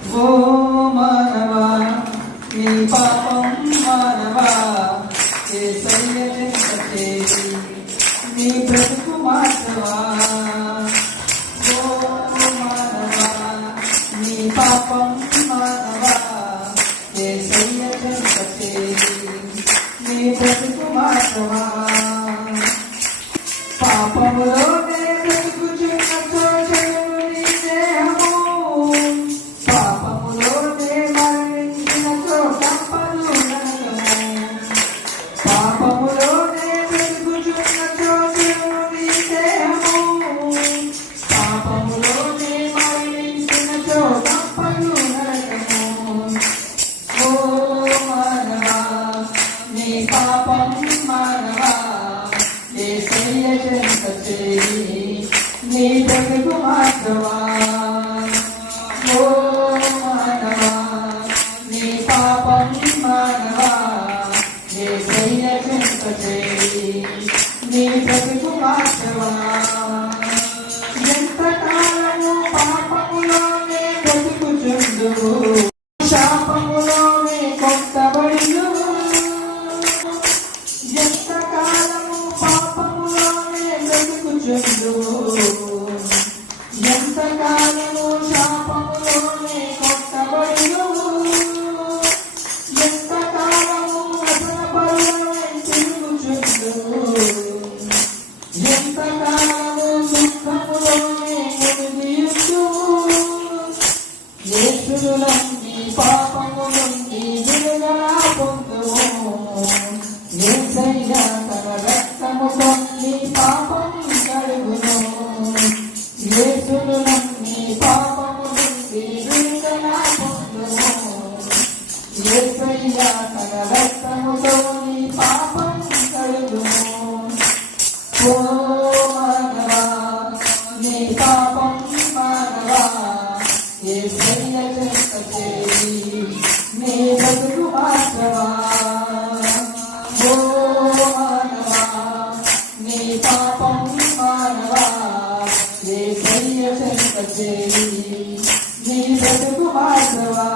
ఓ మానవా నీ పాపం మానవా యేసయ్య చెంత చేరి నీ బ్రతుకు మార్చవా. ఓ మానవా నీ పాపం మానవా యేసయ్య చెంత చేరి నీ బ్రతుకు మార్చవా. పాపములోనే బ్రతుకుచున్న చోటని దేహము పాపములోనే మరణించిన చోటంపలు నరకము. పాపములోనే బ్రతుకుచున్న చోటని దేహము పాపములోనే మరణించిన చోటంపలు నరకము. ఓ మానవా నీ పాపం మానవా యేసయ్య చెంత చేరి నీ బ్రతుకు మార్చవా. ఓ మానవా నీ పాపం మానవా యేసయ్య చెంత చేరి నీ బ్రతుకు మార్చవా. ఎంతకాలము పాపములోనే బ్రతుకుచుందువు శాపములోనే కొట్టబడియువు. ఎంతకాలము పాపములోనే బ్రతుకుచుందువు ఎంతకాలము శాపములోనే కొట్టబడియువు. ఎంతకాలము వ్యసనపరులై తిరుగుచుందువు ఎంతకాలము దుఃఖములోనే మునిగియుందువు. యేసులో నీ పాపము నుండి విడుదల పొందుము. యేసయ్య తన రక్తముతో నీ పాపం కడుగును. యేసులో నీ పాపము నుండి విడుదల పొందుము. యేసయ్య తన రక్తముతో నీ పాపం కడుగును. ఓ మానవా నీ పాపం మానవా యేసయ్య చెంత చేరి నీ బ్రతుకు మార్చవా. ఓ మానవా నీ పాపం మానవా యేసయ్య చెంత చేరి నీ బ్రతుకు మార్చవా.